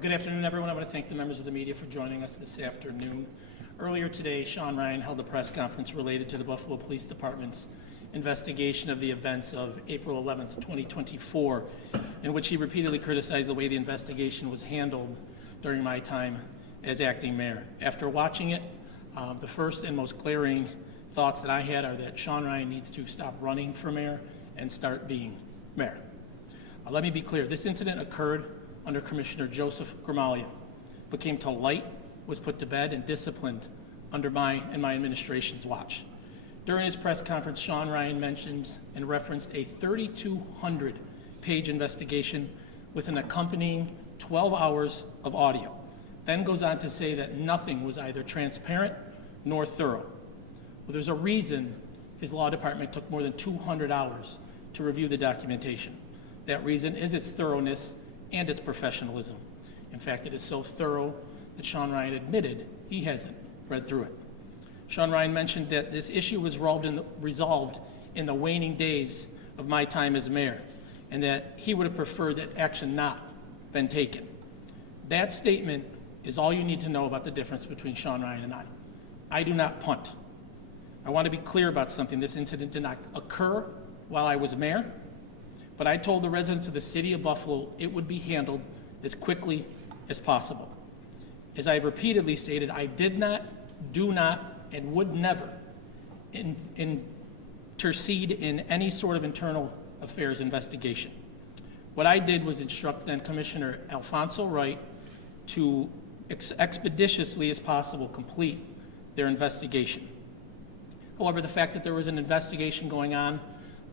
Good afternoon, everyone. I want to thank the members of the media for joining us this afternoon. Earlier today, Sean Ryan held a press conference related to the Buffalo Police Department's investigation of the events of April 11th, 2024, in which he repeatedly criticized the way the investigation was handled during my time as acting mayor. After watching it, the first and most glaring thoughts that I had are that Sean Ryan needs to stop running for mayor and start being mayor. Let me be clear, this incident occurred under Commissioner Joseph Gramaglia, but came to light, was put to bed, and disciplined under my and my administration's watch. During his press conference, Sean Ryan mentioned and referenced a 3,200-page investigation with an accompanying 12 hours of audio, then goes on to say that nothing was either transparent nor thorough. Well, there's a reason his law department took more than 200 hours to review the documentation. That reason is its thoroughness and its professionalism. In fact, it is so thorough that Sean Ryan admitted he hasn't read through it. Sean Ryan mentioned that this issue was resolved in the waning days of my time as mayor, and that he would have preferred that action not been taken. That statement is all you need to know about the difference between Sean Ryan and I. I do not punt. I want to be clear about something. This incident did not occur while I was mayor, but I told the residents of the city of Buffalo it would be handled as quickly as possible. As I have repeatedly stated, I did not, do not, and would never intercede in any sort of internal affairs investigation. What I did was instruct then Commissioner Alfonso Wright to expeditiously as possible complete their investigation. However, the fact that there was an investigation going on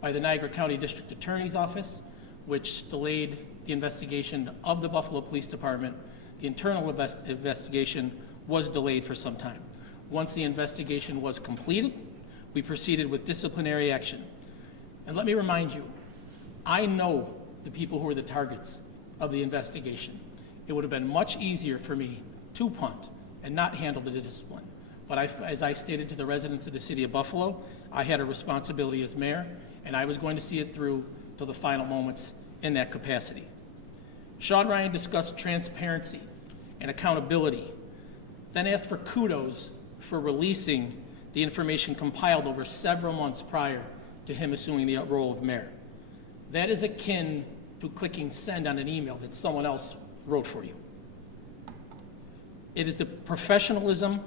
by the Niagara County District Attorney's Office, which delayed the investigation of the Buffalo Police Department, the internal investigation was delayed for some time. Once the investigation was completed, we proceeded with disciplinary action. And let me remind you, I know the people who were the targets of the investigation. It would have been much easier for me to punt and not handle the discipline. But as I stated to the residents of the city of Buffalo, I had a responsibility as mayor, and I was going to see it through till the final moments in that capacity. Sean Ryan discussed transparency and accountability, then asked for kudos for releasing the information compiled over several months prior to him assuming the role of mayor. That is akin to clicking send on an email that someone else wrote for you. It is the professionalism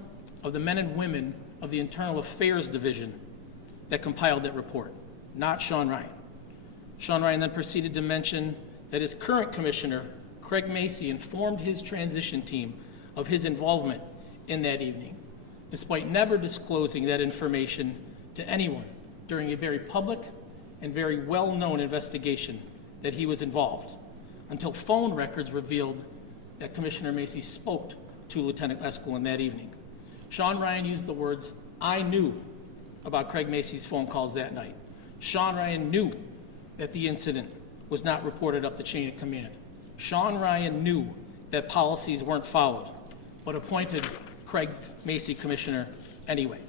of the men and women of the Internal Affairs Division that compiled that report, not Sean Ryan. Sean Ryan then proceeded to mention that his current commissioner, Craig Macy, informed his transition team of his involvement in that evening, despite never disclosing that information to anyone during a very public and very well-known investigation that he was involved, until phone records revealed that Commissioner Macy spoke to Lieutenant Eskelin that evening. Sean Ryan used the words, "I knew" about Craig Macy's phone calls that night. Sean Ryan knew that the incident was not reported up the chain of command. Sean Ryan knew that policies weren't followed, but appointed Craig Macy commissioner anyway.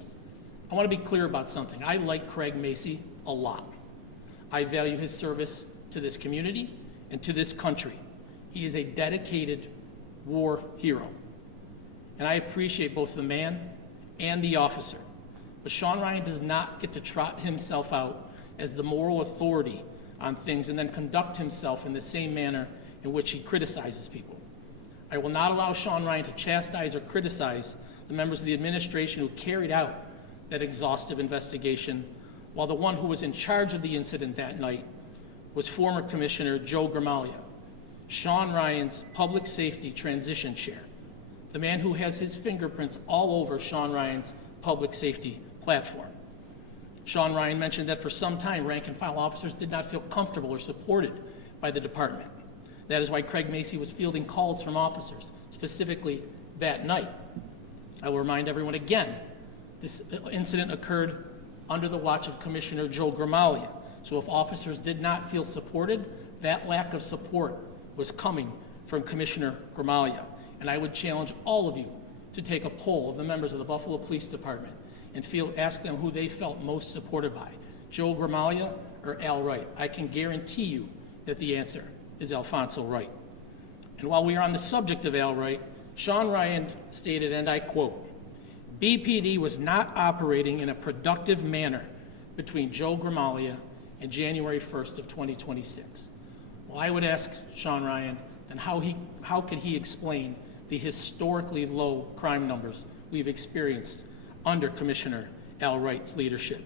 I want to be clear about something. I like Craig Macy a lot. I value his service to this community and to this country. He is a dedicated war hero. And I appreciate both the man and the officer. But Sean Ryan does not get to trot himself out as the moral authority on things and then conduct himself in the same manner in which he criticizes people. I will not allow Sean Ryan to chastise or criticize the members of the administration who carried out that exhaustive investigation, while the one who was in charge of the incident that night was former Commissioner Joe Gramaglia, Sean Ryan's public safety transition chair, the man who has his fingerprints all over Sean Ryan's public safety platform. Sean Ryan mentioned that for some time, rank and file officers did not feel comfortable or supported by the department. That is why Craig Macy was fielding calls from officers, specifically that night. I will remind everyone again, this incident occurred under the watch of Commissioner Joe Gramaglia. So if officers did not feel supported, that lack of support was coming from Commissioner Gramaglia. And I would challenge all of you to take a poll of the members of the Buffalo Police Department and ask them who they felt most supported by, Joe Gramaglia or Al Wright. I can guarantee you that the answer is Alfonso Wright. And while we are on the subject of Al Wright, Sean Ryan stated, and I quote, "BPD was not operating in a productive manner between Joe Gramaglia and January 1st of 2026. Well, I would ask Sean Ryan, then how could he explain the historically low crime numbers we've experienced under Commissioner Al Wright's leadership?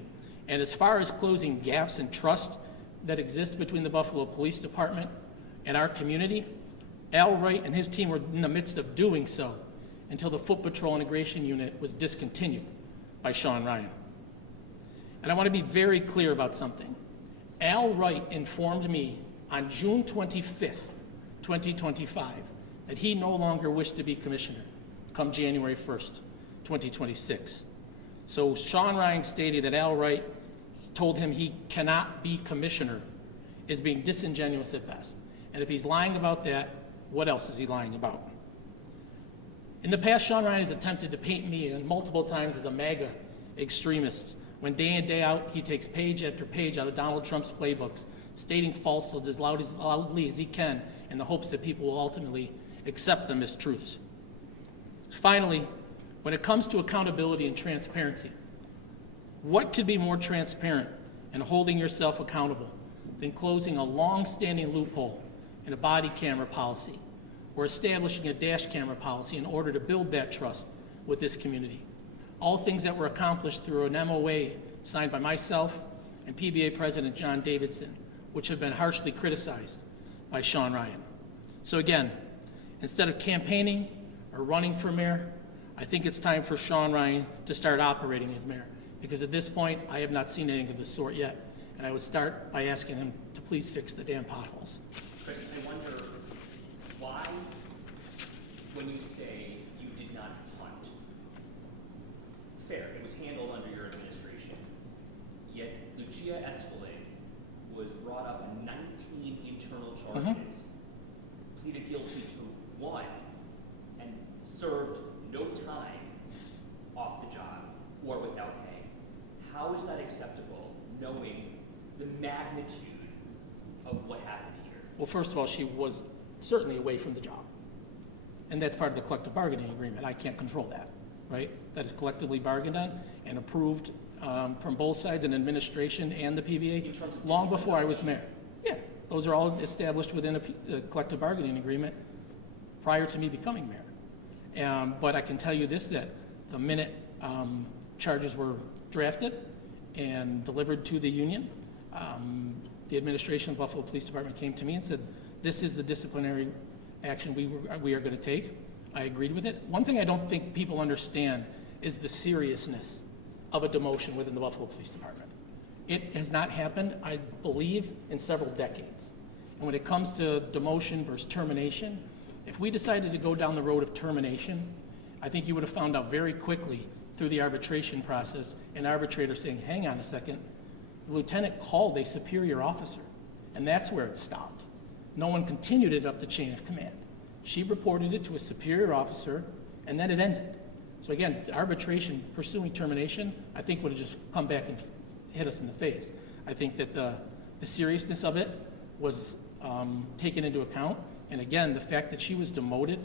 And as far as closing gaps in trust that exist between the Buffalo Police Department and our community, Al Wright and his team were in the midst of doing so until the Foot Patrol Integration Unit was discontinued by Sean Ryan." And I want to be very clear about something. Al Wright informed me on June 25th, 2025, that he no longer wished to be commissioner come January 1st, 2026. So Sean Ryan stated that Al Wright told him he cannot be commissioner is being disingenuous at best. And if he's lying about that, what else is he lying about? In the past, Sean Ryan has attempted to paint me multiple times as a MAGA extremist, when day in, day out, he takes page after page out of Donald Trump's playbooks, stating falsehoods as loudly as he can in the hopes that people will ultimately accept them as truths. Finally, when it comes to accountability and transparency, what could be more transparent and holding yourself accountable than closing a long-standing loophole in a body camera policy or establishing a dash camera policy in order to build that trust with this community? All things that were accomplished through an MOA signed by myself and PBA President John Davidson, which have been harshly criticized by Sean Ryan. So again, instead of campaigning or running for mayor, I think it's time for Sean Ryan to start operating as mayor, because at this point, I have not seen anything of the sort yet, and I would start by asking him to please fix the damn potholes. Chris, I wonder why, when you say you did not hunt, fair, it was handled under your administration, yet Lucia Escalade was brought up on 19 internal charges, pleaded guilty to 1, and served no time off the job or without pay. How is that acceptable, knowing the magnitude of what happened here? Well, first of all, she was certainly away from the job. And that's part of the collective bargaining agreement. I can't control that, right? That is collectively bargained on and approved from both sides, in administration and the PBA, long before I was mayor. Yeah, those are all established within a collective bargaining agreement prior to me becoming mayor. But I can tell you this, that the minute charges were drafted and delivered to the union, the administration of the Buffalo Police Department came to me and said, this is the disciplinary action we are going to take. I agreed with it. One thing I don't think people understand is the seriousness of a demotion within the Buffalo Police Department. It has not happened, I believe, in several decades. And when it comes to demotion versus termination, if we decided to go down the road of termination, I think you would have found out very quickly through the arbitration process, an arbitrator saying, hang on a second, the lieutenant called a superior officer, and that's where it stopped. No one continued it up the chain of command. She reported it to a superior officer, and then it ended. So again, the arbitration pursuing termination, I think would have just come back and hit us in the face. I think that the seriousness of it was taken into account, and again, the fact that she was demoted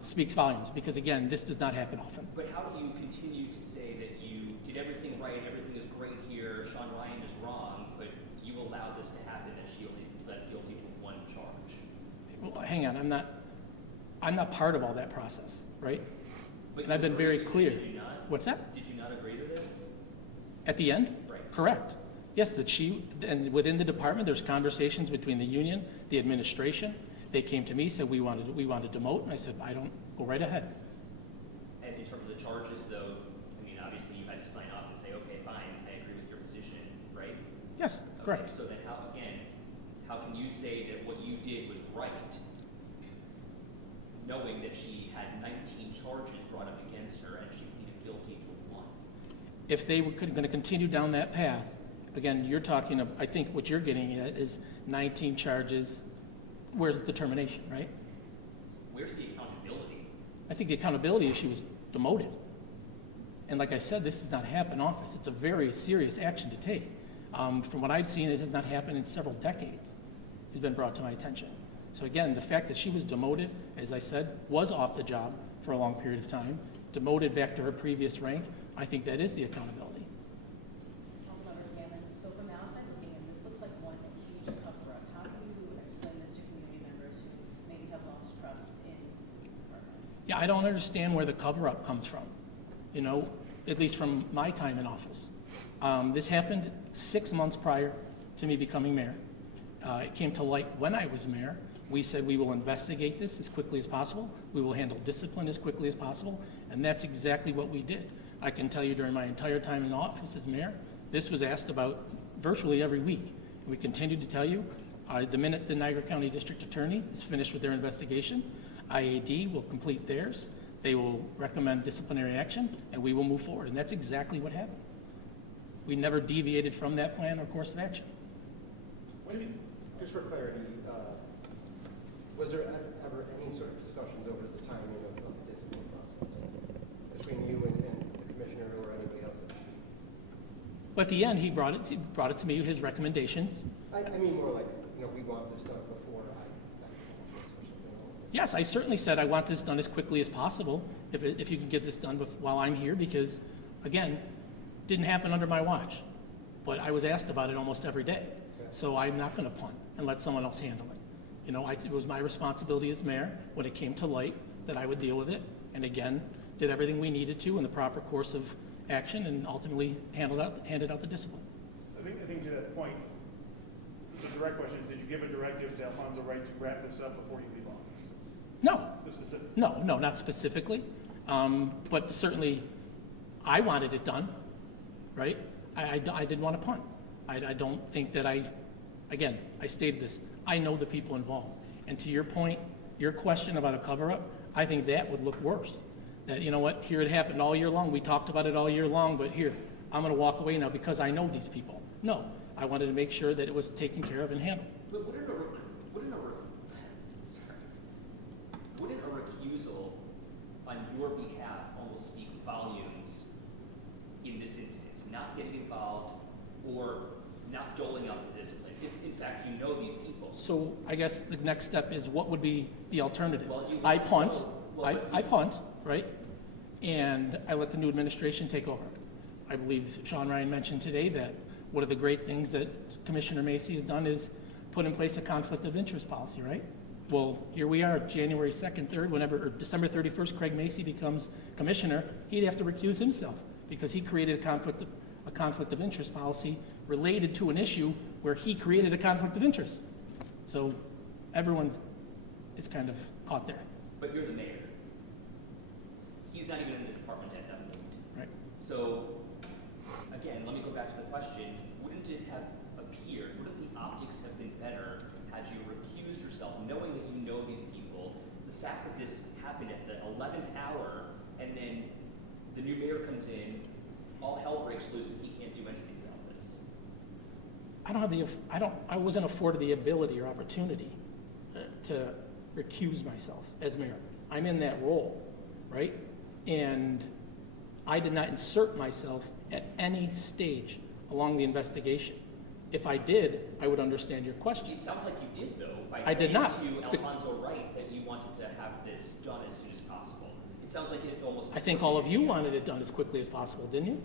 speaks volumes, because again, this does not happen often. But how do you continue to say that you did everything right, everything is great here, Sean Ryan is wrong, but you allowed this to happen, that she only pled guilty to 1 charge? Well, hang on, I'm not part of all that process, right? But and I've been very clear. Did you not? What's that? Did you not agree to this? At the end? Right. Correct. Yes, that she, and within the department, there's conversations between the union, the administration. They came to me, said we wanted to demote, and I said, I don't, go right ahead. And in terms of the charges, though, I mean, obviously you had to sign off and say, okay, fine, I agree with your position, right? Yes, Okay, correct. so then how can you say that what you did was right, knowing that she had 19 charges brought up against her and she pleaded guilty to 1? If they were going to continue down that path, again, you're talking, I think what you're getting at is 19 charges. Where's the termination, right? Where's the accountability? I think the accountability is she was demoted. And like I said, this does not happen often. It's a very serious action to take. From what I've seen, it has not happened in several decades. It's been brought to my attention. So again, the fact that she was demoted, as I said, was off the job for a long period of time, demoted back to her previous rank, I think that is the accountability. Councilmember Scanlon, so from the outside looking in, this looks like one huge cover-up. How do you explain this to community members who maybe have lost trust in this department? Yeah, I don't understand where the cover-up comes from, you know, at least from my time in office. This happened 6 months prior to me becoming mayor. It came to light when I was mayor. We said we will investigate this as quickly as possible. We will handle discipline as quickly as possible, and that's exactly what we did. I can tell you during my entire time in office as mayor, this was asked about virtually every week. And we continue to tell you, the minute the Niagara County District Attorney is finished with their investigation, IAD will complete theirs. They will recommend disciplinary action, and we will move forward. And that's exactly what happened. We never deviated from that plan or course of action. Just for clarity, was there ever any sort of discussions over the timing of the discipline process between you and the commissioner or anybody else? But at the end, he brought it to me, his recommendations. I mean more like, you know, we want this done before I or something. Yes, I certainly said I want this done as quickly as possible, if you can get this done while I'm here, because, again, didn't happen under my watch. But I was asked about it almost every day. So I'm not going to punt and let someone else handle it. You know, it was my responsibility as mayor when it came to light that I would deal with it. And again, did everything we needed to in the proper course of action and ultimately handed out the discipline. I think to that point, the direct question is, did you give a directive to Alfonso Wright to wrap this up before you leave office? No, The specific. no, not specifically. But certainly, I wanted it done, right? I didn't want to punt. I don't think that again, I stated this, I know the people involved. And to your point, your question about a cover-up, I think that would look worse. That, you know what, here it happened all year long, we talked about it all year long, but here, I'm going to walk away now because I know these people. No, I wanted to make sure that it was taken care of and handled. But wouldn't a recusal on your behalf almost speak volumes in this instance? Not getting involved or not doling out the discipline, if in fact you know these people. So I guess the next step is, what would be the alternative? Well, you I have to punt, know- well, I punt, right? And I let the new administration take over. I believe Sean Ryan mentioned today that one of the great things that Commissioner Macy has done is put in place a conflict of interest policy, right? Well, here we are, January 2nd, 3rd, or December 31st, Craig Macy becomes commissioner, he'd have to recuse himself because he created a conflict of interest policy related to an issue where he created a conflict of interest. So everyone is kind of caught there, But you're the mayor. He's not even in the department at that point. right? So, again, let me go back to the question. Wouldn't it have appeared, wouldn't the optics have been better had you recused yourself, knowing that you know these people? The fact that this happened at the 11th hour, and then the new mayor comes in, all hell breaks loose, and he can't do anything about this. I wasn't afforded the ability or opportunity to recuse myself as mayor. I'm in that role, right? And I did not insert myself at any stage along the investigation. If I did, I would understand your question. It sounds like you did, though, by I did saying not. to Alfonso Wright that you wanted to have this done as soon as possible. It sounds like it almost... I think all of you wanted it done as quickly as possible, didn't you?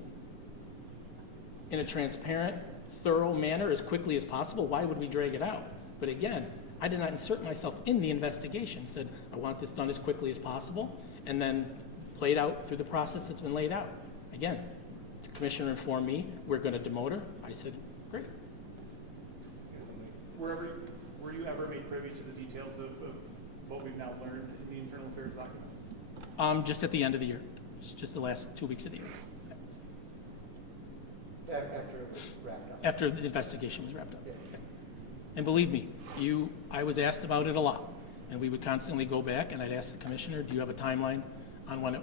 In a transparent, thorough manner, as quickly as possible. Why would we drag it out? But again, I did not insert myself in the investigation. Said, I want this done as quickly as possible, and then played out through the process that's been laid out. Again, the commissioner informed me, we're going to demote her. I said, great. Were you ever made privy to the details of what we've now learned in the internal affairs documents? Just at the end of the year, just the last 2 weeks of the year, After it was wrapped up. after the investigation was wrapped up. Yeah. And believe me, I was asked about it a lot, and we would constantly go back, and I'd ask the commissioner, do you have a timeline on when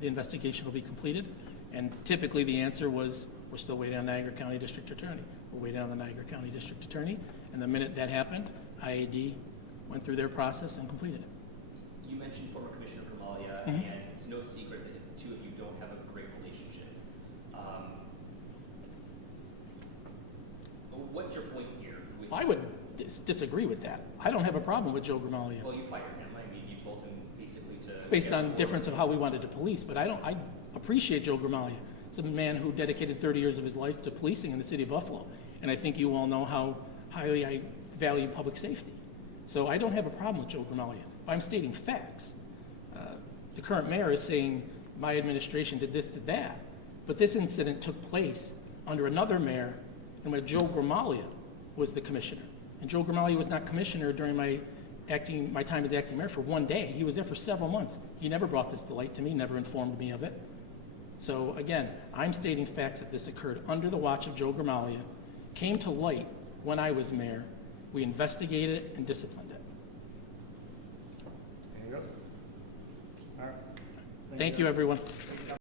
the investigation will be completed? And typically the answer was, we're still waiting on Niagara County District Attorney. We're waiting on the Niagara County District Attorney, and the minute that happened, IAD went through their process and completed it. You mentioned former Commissioner Kamalia, Mhm. and it's no secret that the two of you don't have a great relationship. What's your point here? I would, disagree with that. I don't have a problem with Joe Gramaglia. Well, you fired him. I mean, you told him basically to. It's based get on order. difference of how we wanted to police, but I appreciate Joe Gramaglia. He's a man who dedicated 30 years of his life to policing in the city of Buffalo, and I think you all know how highly I value public safety. So I don't have a problem with Joe Gramaglia, but I'm stating facts. The current mayor is saying my administration did this, did that, but this incident took place under another mayor and when Joe Gramaglia was the commissioner. And Joe Gramaglia was not commissioner during my time as acting mayor for one day. He was there for several months. He never brought this to light to me, never informed me of it. So again, I'm stating facts that this occurred under the watch of Joe Gramaglia, came to light when I was mayor. We investigated it and disciplined it. Anything else? All right. Thank you, everyone.